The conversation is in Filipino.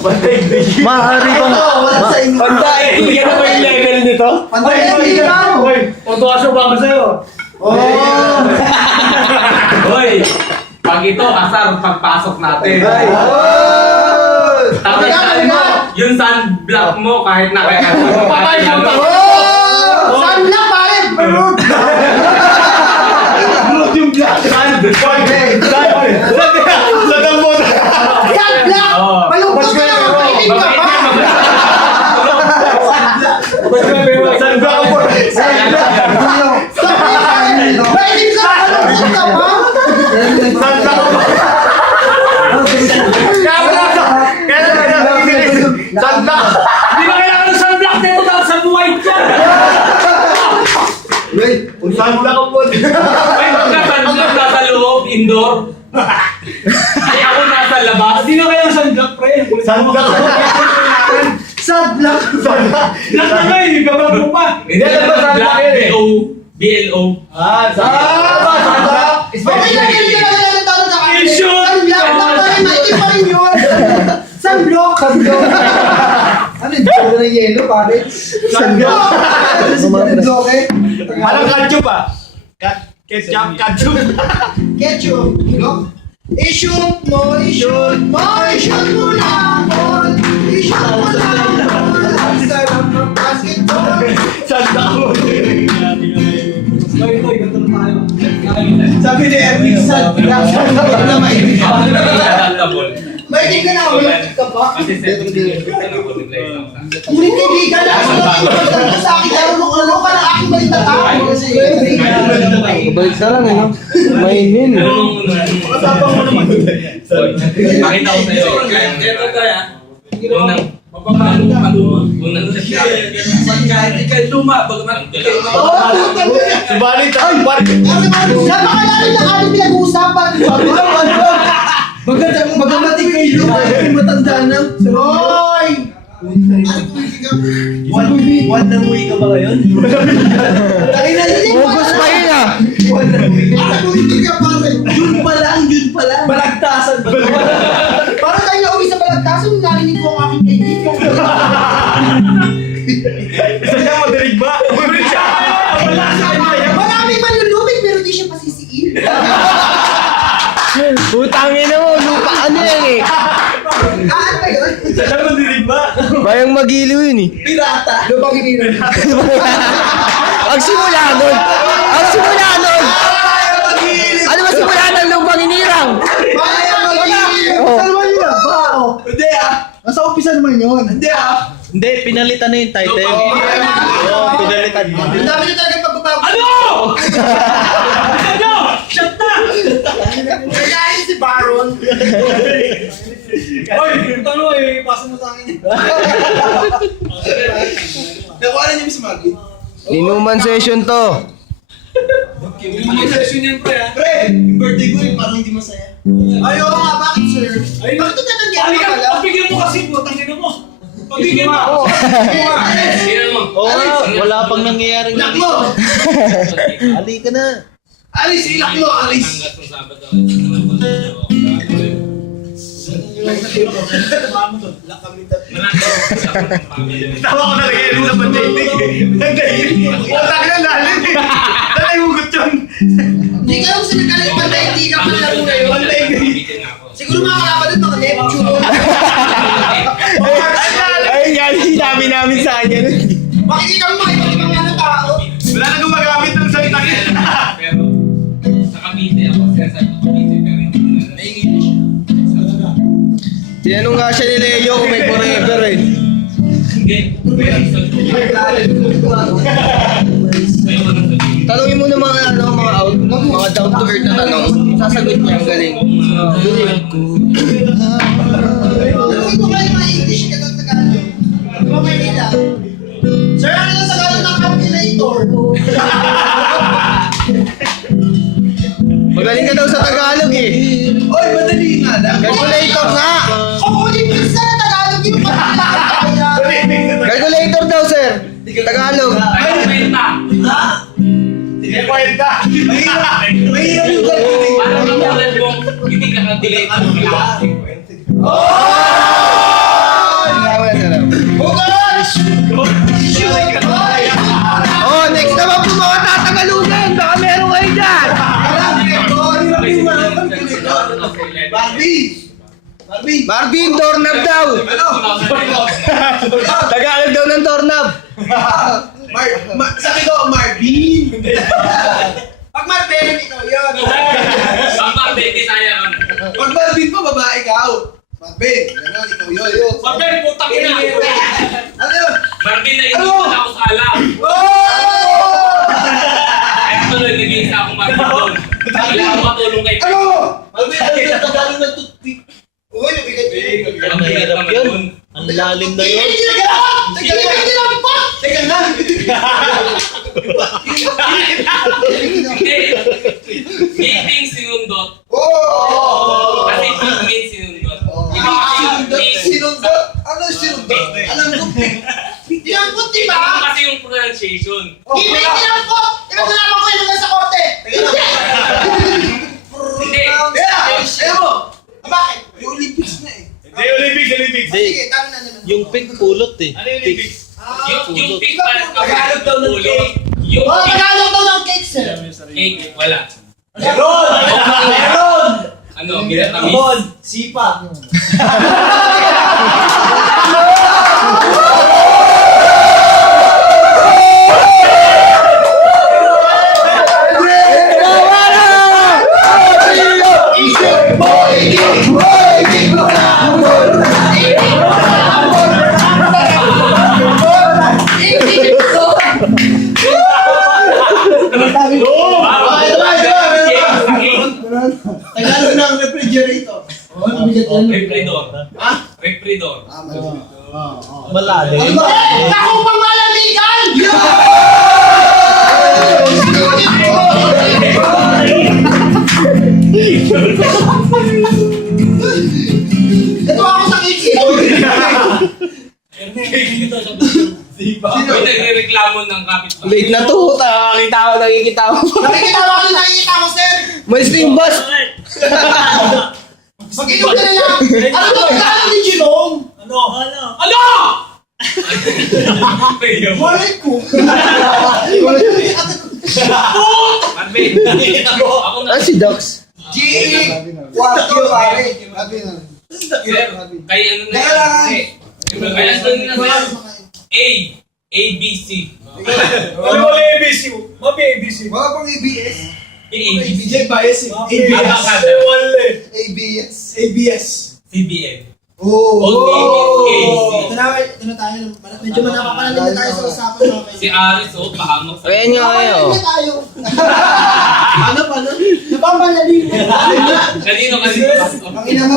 Maaari bang... Panday! Yan na ba yung level nito? Panday! Hoy! Puntuasyo ba ako sa'yo? Hoy! Pag ito, asar pagpasok natin. Tanggalin mo yung sunblock mo kahit na kaya Sunblock pare! Blood yung blood! Sunblock! Sunblock! Malungkot ka lang! Mailim ka pa! Sunblock ako! Mailim ka! Malungkot ka pa! Hindi ba kailangan ng sunblock dito tapos sun-white ka? Sunblock ako po! May magka-sunblock nasa loob, indoor. Ay ako nasa labas. Hindi na kaya sunblock, pre! Sunblock ako! Sunblock! Black na nga eh! Gabag mo pa! Hindi Yan naman ba sunblock black, yun eh? BLO. Sunblock! Okay lang yan! Hindi ka lang tawag sa akin! Issue! Sunblock lang pa rin! Maitim pa rin yun! Sunblock! Sunblock! Ano yung dito ng yelo pare? Sunblock! Sunblock eh! Anong ketchup ah? Ketchup! Ketchup! No? I-shoot mo! I-shoot mo! I-shoot mo lang! I-shoot mo lang! Ang sarap ng basketball! Sunblock mo! Sabi ni Erwin, sunblock! Sunblock na maitim ka! Maitim ka na! Ulit ka pa! Kasi sensitive ka na ako nila isang Ulit kaibigan na! Sa akin, karunong ka ng aking balita tao! Balik na lang eh, no? Mainin. Pakita ko sa'yo. Ito kaya. Unang unang kahit ikay luma. Subalit! Napakalalim na kami pinag-uusapan! Magamating kayo, matanda na. Hoy! One na uwi ka ba ngayon? August pa yun ah! Yun pa lang. Balagtasan ba? Parang tayo na uwi sa balagtasan, narinig ko ang aking kaibigan. Isa siya madirig ba? Madirig siya! Wala siya! Marami man lulubig pero di siya pasisiil. Putangin na mo, lupa ano yan eh. Ano ba yun? Isa siya madirig ba? Bayang magiliw yun eh. Pirata. Lubang inilan. Ang simula nun! Ang simula nun! Ano ba simula ng lupang inirang? Bayang mag-iil! Saan naman yun? Bao. Hindi ah! Nasa umpisa naman yun. Hindi ah! Hindi, pinalitan na yung title. Oo, pinalitan mo. Ang dami na talagang pagbabago. Ano? Ano? Shut na! Kaya si Baron. Hoy! Tanong eh! Pasa mo sa akin. Nakuha niyo si Maggie. Inuman session to. Yung session yan pre ah! Pre, yung birthday ko yung parang hindi masaya. Ayaw nga, bakit sir? Ay, Bakit ito tatanggihan Halika, ka pala? pabigyan mo kasi po, tangin mo! Pabigyan mo! Sino mo? Oo nga, wala pang nangyayari. Ilak mo! Halika na. Alis, ilak mo, alis! Hanggat sa Sabado. Tawa ko talaga yun sa pandating. Pandating. Wala ka na lalim eh. Dala yung hugot yun. Hindi ka lang sa nagkalit pantay, hindi ka pala lang ngayon. Siguro mga kalaban doon, mga Neptune. Ay, nga, sinabi namin sa kanya. Makikita mo mga ibang ibang ano tao. Wala na gumagamit ng salita yun. Pero sa Cavite ako, sa Cavite pero hindi na naiingit siya. Tinanong nga siya ni Leo kung may forever eh. Hindi. Pero Tanungin mo ng mga ano, mga out, mga down to earth na tanong. Sasagot niya ang galing. Tanungin ko kayo mga English ka ng Tagalog. Ano ba Maynila? Sir, ano na Tagalog ng calculator? Magaling ka daw sa Tagalog eh. Oy, madali nga lang. Calculator nga! Kukunin ko sa Tagalog yung pagkakaya. Calculator daw sir. Tagalog. Ay, kwenta. Ha? Hindi kwenta. Mahirap yung gagawin. Parang katulad mo, hindi ka ka-delay. Ano ba? Oh! Marvin, doorknob daw. Tagalog daw ng doorknob. Sabi ko, Marvin. Pag Marvin, ikaw yun. Pag hindi tayo. Pag Marvin pa, babae ka out. Marvin, gano'n, ikaw yun. Marvin, putang ina. Ano yun? Marvin, naiinipan ako sa alam. Kaya tuloy, nag-iisa akong Marvin doon. Wala akong matulong kay Marvin. Marvin, ano yung Tagalog ng toothpick? Uy, nabigat yun. Ang hirap naman yun. Ang lalim na yun. Teka na! Hindi. Meeting sinundot. Oh! Kasi meeting sinundot. Sinundot? Ano yung sinundot? Alam ko, Tinampot, di ba? Ito kasi yung pronunciation. Hindi, tinampot! Tinagulaman ko yung nasa kote! Hindi. Ayaw mo! Bakit? Yung Olympics na eh. Hindi, Olympics. Hindi. Sige, tama na naman. Yung pig pulot eh. Ano yung Olympics? Yung pig pa Tagalog daw ng cake. Yung Oh, pig Tagalog daw ng cake, sir. cake, wala. Meron! Ano, ginatamis? Sipa. Tagalog ng refrigerator. Refridor. Ha? Refridor. Malalim. Ako pang malamigan! Ito ako sa kitchen! May nagre-reklamo ng kapitbahay. Late na to. Nakikita ko. Nakikita mo kasi nakikita mo, sir! Malis na yung bus. Mag-inom ka na lang! Ano to? Kailangan ni Jilong? Ano? Walay ko! Marvin, ako na. Ah, si Docs. G.E. Kwarto, pare. Sir, kay ano na Kaya lang. Kaya ano na sir? A, B, C. Ano wala ABC mo? ABC. Wala pang ABS. A, ABJ bias eh. ABS. ABS. ABS. CBN. Oh! Ito na tayo. Medyo napapalalim na tayo sa usapan namin. Si Aris, oh, pahamak sa... Ayan nga kayo. Napapalalim na tayo. Ano? Napapalalim na tayo. Kanino? Ang ina mo.